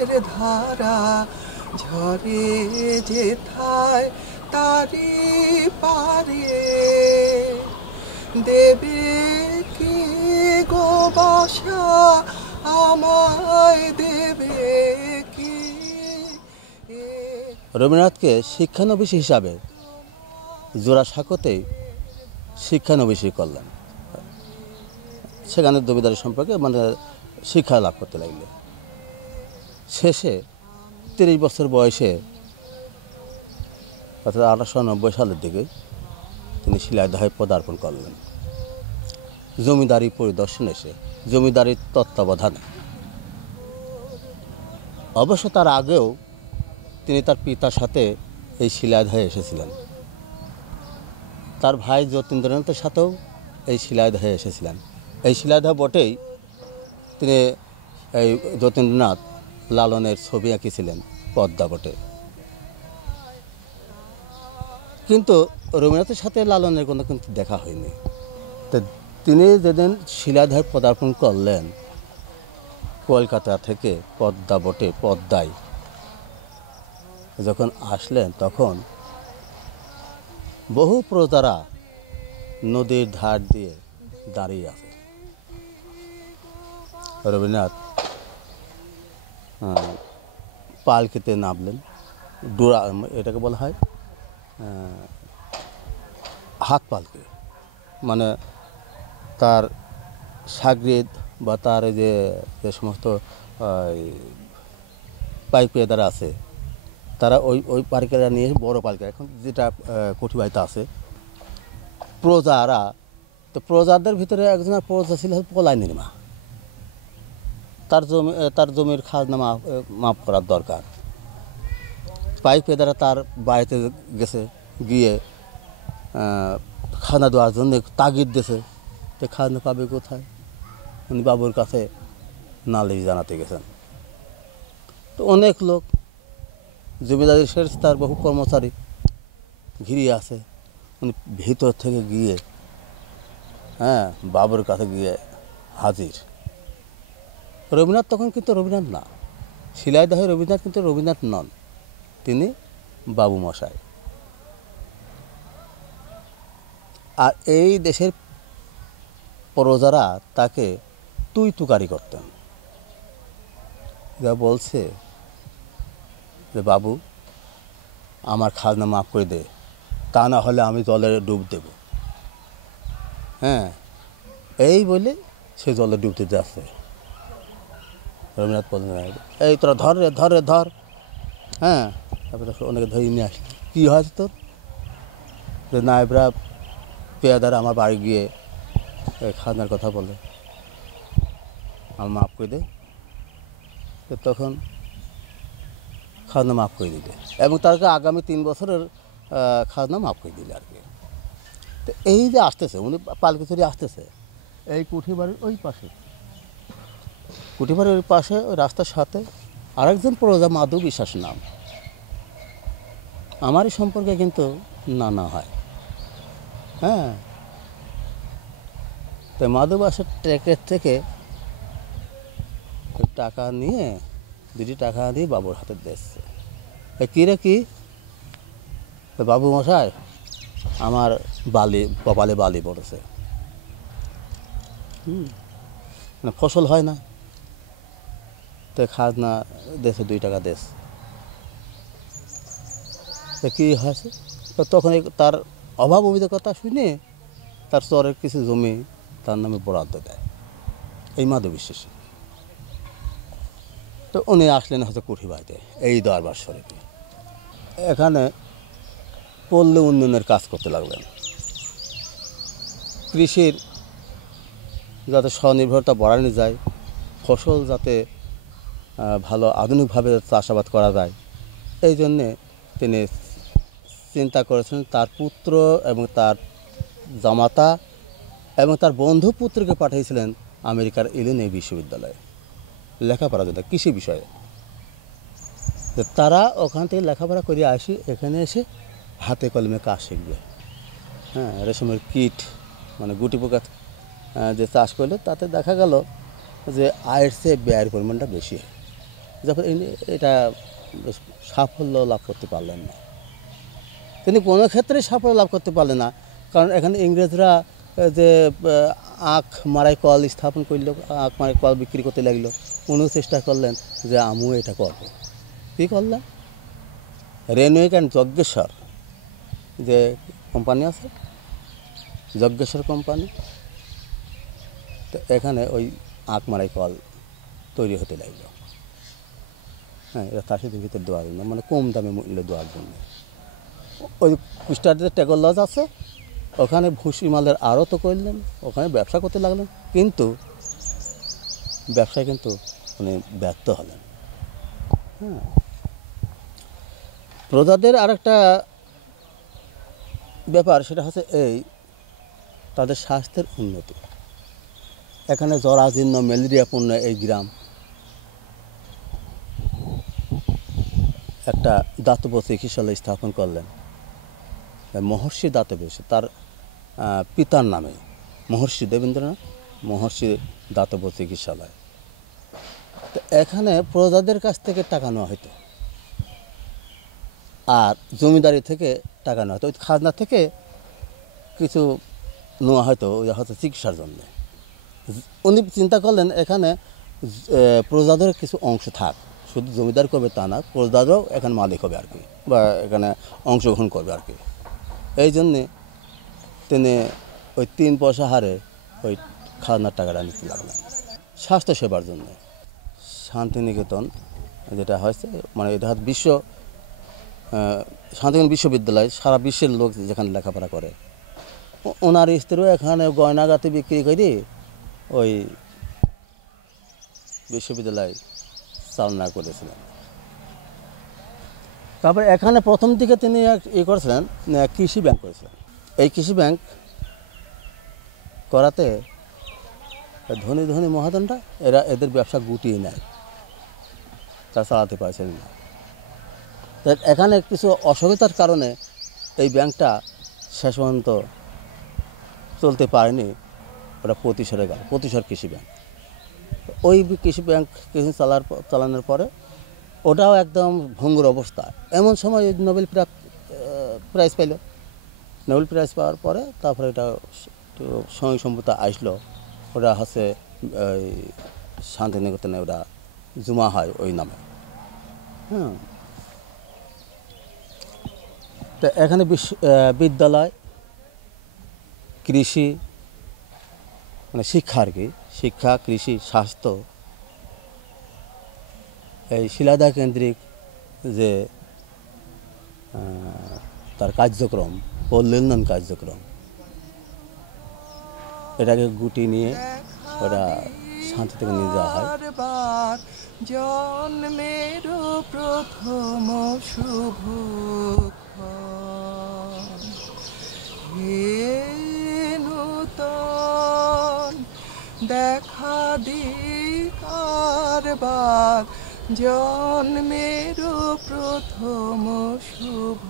প্রেমের ধারা ঝরে যেথায় তারি পারে দেবে কি গো বাসা আমায় দেবে কি। রবীন্দ্রনাথকে শিক্ষানবিশ হিসাবে জোড়াসাঁকোতেই শিক্ষানবিশ করলেন। সেখানে জমিদারি সম্পর্কে শিক্ষা লাভ করতে লাগলে শেষে 30 বছর বয়সে অর্থাৎ 1890 সালের দিকে তিনি শিলাইদহে পদার্পণ করলেন। জমিদারি পরিদর্শন এসে জমিদারির তত্ত্বাবধানে। অবশ্য তার আগেও তিনি তার পিতার সাথে এই শিলাইদহে এসেছিলেন। তার ভাই যতীন্দ্রনাথের সাথেও এই শিলাইদহে এসেছিলেন। এই শিলাইদহ বটেই তিনি এই যতীন্দ্রনাথ লালনের ছবি আঁকিছিলেন পদ্মা বটে। কিন্তু রবীন্দ্রনাথের সাথে লালনের কোনো কিন্তু দেখা হয়নি। তো তিনি যেদিন শিলাইদহে পদার্পণ করলেন কলকাতা থেকে পদ্মা বটে পদ্মায় যখন আসলেন তখন বহু প্রজারা নদীর ধার দিয়ে দাঁড়িয়ে আছে। রবীন্দ্রনাথ পালকিতে নামলেন। ডোরা এটাকে বলা হয় হাত পালকি, মানে তার সাগরিদ বা তার যে সমস্ত পাইকাররা আছে তারা ওই পালকিরা নিয়ে বড় পালকি, এখন যেটা কঠিবাড়িতে আছে প্রজারা। তো প্রজাদের ভিতরে একজনের প্রজা ছিল পলাইনির মা। তার জমির খাজনা মাফ করার দরকার। পাইকাররা তার বাড়িতে গেছে, গিয়ে খাজনা দেওয়ার জন্য তাগিদ দিয়েছে। তো খাজনা পাবে কোথায়? উনি বাবুর কাছে নালিশ জানাতে গেছেন। তো অনেক লোক জমিদারি শেষ, তার বহু কর্মচারী ঘিরিয়ে আছে। উনি ভিতর থেকে গিয়ে বাবুর কাছে গিয়ে হাজির। রবীন্দ্রনাথ তখন কিন্তু রবীন্দ্রনাথ না, শিলাইদহে রবীন্দ্রনাথ কিন্তু রবীন্দ্রনাথ নন, তিনি বাবু মশাই। আর এই দেশের প্রজারা তাকে তুই তুকারি করতেন। যা বলছে যে বাবু আমার খাজনা মাফ করে দে, তা না হলে আমি জলে ডুব দেব। এই বলে সে জলে ডুবতে যাচ্ছে। রবীন্দ্রনাথ বললেন এই তোরা ধর রে ধর রে ধর। তারপরে অনেকে ধরে নিয়ে আসলে কী হয়েছে তোর? যে নায়েবরা পেয়াদারা আমার বাড়ি গিয়ে খাজনার কথা বলে, আমার মাফ করে দে। তখন খাজনা মাফ করে দিলে এবং তারকে আগামী 3 বছরের খাজনা মাফ করে দিলে আর কি। তো এই যে আসতেছে, উনি পালকি চড়ে আসতেছে এই কুঠিবাড়ির ওই পাশে, কুঠিবাড়ির ওই পাশে ওই রাস্তার সাথে আরেকজন প্রজা মাধু বিশ্বাস নাম, আমারই সম্পর্কে কিন্তু নানা হয়। তো মাধু বাসের ট্র্যাকের থেকে টাকা নিয়ে 2টি টাকা দিয়ে বাবুর হাতে দিচ্ছে। কী রে কী? বাবু মশাই আমার কপালে বালি পড়েছে, মানে ফসল হয় না, তো খাজনা দেশে 2 টাকা দেশ। তো কী হয়েছে? তো তখন তার অভাব অভিযোগতা শুনে তার চরের কিছু জমি তার নামে বরাদ্দ দেয় এই মাধু বিশ্বাসী। তো উনি আসলেন হয়তো কুঠিবাড়িতে এই দরবার শরীফে। এখানে পল্লী উন্নয়নের কাজ করতে লাগলেন। কৃষির যাতে স্বনির্ভরতা বাড়ানো যায়, ফসল যাতে ভালো আধুনিকভাবে চাষাবাদ করা যায়, এই জন্যে তিনি চিন্তা করেছেন তার পুত্র এবং তার জামাতা এবং তার বন্ধু পুত্রকে পাঠিয়েছিলেন আমেরিকার ইলিনয় বিশ্ববিদ্যালয়ে লেখাপড়ার জন্য কৃষি বিষয়ে। তারা ওখান থেকে লেখাপড়া করে আসি এখানে এসে হাতে কলমে কাজ শিখবে। রেশমের কীট মানে গুটি পোকা যে চাষ করলে তাতে দেখা গেল যে আয়ের চেয়ে ব্যয়ের পরিমাণটা বেশি হয়। যখন এটা সাফল্য লাভ করতে পারলেন না। তিনি কোনো ক্ষেত্রেই সাফল্য লাভ করতে পারলেন না, কারণ এখানে ইংরেজরা যে আখ মারাই কল স্থাপন করল, আখ মারাই কল বিক্রি করতে লাগলো। উনিও চেষ্টা করলেন যে আমিও এটা করবো। কী করলেন? রেনউইক অ্যান্ড যজ্ঞেশ্বর যে কোম্পানি আছে, যজ্ঞেশ্বর কোম্পানি, তো এখানে ওই আখ মারাই কল তৈরি হতে লাগলো। হ্যাঁ, এটা চাষিদের ভিতরে দেওয়ার জন্য, মানে কম দামে মূল্য দেওয়ার জন্য। ওই কুষ্টিয়াতে টেগর লজ আছে, ওখানে ভুসি মালের আড়তও করলেন, ওখানে ব্যবসা করতে লাগলেন, কিন্তু ব্যবসায় কিন্তু উনি ব্যর্থ হলেন। হ্যাঁ, প্রজাদের আরেকটা ব্যাপার, সেটা হচ্ছে এই তাদের স্বাস্থ্যের উন্নতি। এখানে জরাজীর্ণ ম্যালেরিয়াপূর্ণ এই গ্রাম একটা দাতব্য চিকিৎসালয় স্থাপন করলেন, মহর্ষি দাতব্য, তার পিতার নামে, মহর্ষি দেবেন্দ্রনাথ মহর্ষি দাতব্য চিকিৎসালয়। তো এখানে প্রজাদের কাছ থেকে টাকা নেওয়া হতো, আর জমিদারি থেকে টাকা নেওয়া হতো। ওই খাজনা থেকে কিছু নেওয়া হয়তো হয়তো চিকিৎসার জন্যে। উনি চিন্তা করলেন এখানে প্রজাদের কিছু অংশ থাক, শুধু জমিদার করবে তা না, প্রজাদেরও এখানে মালিক হবে আর কি, বা এখানে অংশগ্রহণ করবে আর কি। এই জন্যে তিনি ওই 3 পয়সা হারে ওই খাজনার টাকাটা নিতে লাগলেন স্বাস্থ্যসেবার জন্য। শান্তিনিকেতন যেটা হয়েছে, মানে এটা বিশ্ব শান্তিনিকেতন বিশ্ববিদ্যালয়, সারা বিশ্বের লোক যেখানে লেখাপড়া করে, ওনার স্ত্রীও এখানে গয়নাগাতি বিক্রি করে ওই বিশ্ববিদ্যালয় চালনা করেছিলেন। তারপরে এখানে প্রথম দিকে তিনি করেছিলেন, কৃষি ব্যাংক করেছিলেন। এই কৃষি ব্যাংক করাতে ধনী ধনী মহাজনরা এদের ব্যবসা গুটিয়ে নেয়, তা চালাতে পারছিলেন না। তাই এখানে কিছু অসুবিধার কারণে এই ব্যাংকটা শেষ পর্যন্ত চলতে পারেনি, ওটা প্রতিসরে গেল, প্রতিসর কৃষি ব্যাংক। ওই কৃষি ব্যাংক কিছু চালানোর পরে ওটাও একদম ভঙ্গুর অবস্থা। এমন সময় নোবেল প্রাইজ পাইল। নোবেল প্রাইজ পাওয়ার পরে তারপরে এটা স্বয়ং সম্পূর্ণ আসলো, ওটা হচ্ছে ওই শান্তিনিকেতনে ওটা জমা হয় ওই নামে। হ্যাঁ, তো এখানে বিদ্যালয়, কৃষি, মানে শিক্ষা আর কি, শিক্ষা, কৃষি, স্বাস্থ্য, এই শিলাদা কেন্দ্রিক যে তার কার্যক্রম, পল্লী উন্নয়ন কার্যক্রম, এটাকে গুটি নিয়ে ওরা শান্তি থেকে নিয়ে যাওয়া হয়। জন্মের প্রথম শুভ হে নূতন দেখা দিকারবার, জন্মের প্রথম শুভ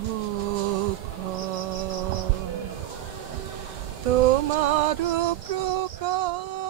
তোমার প্রকাশ।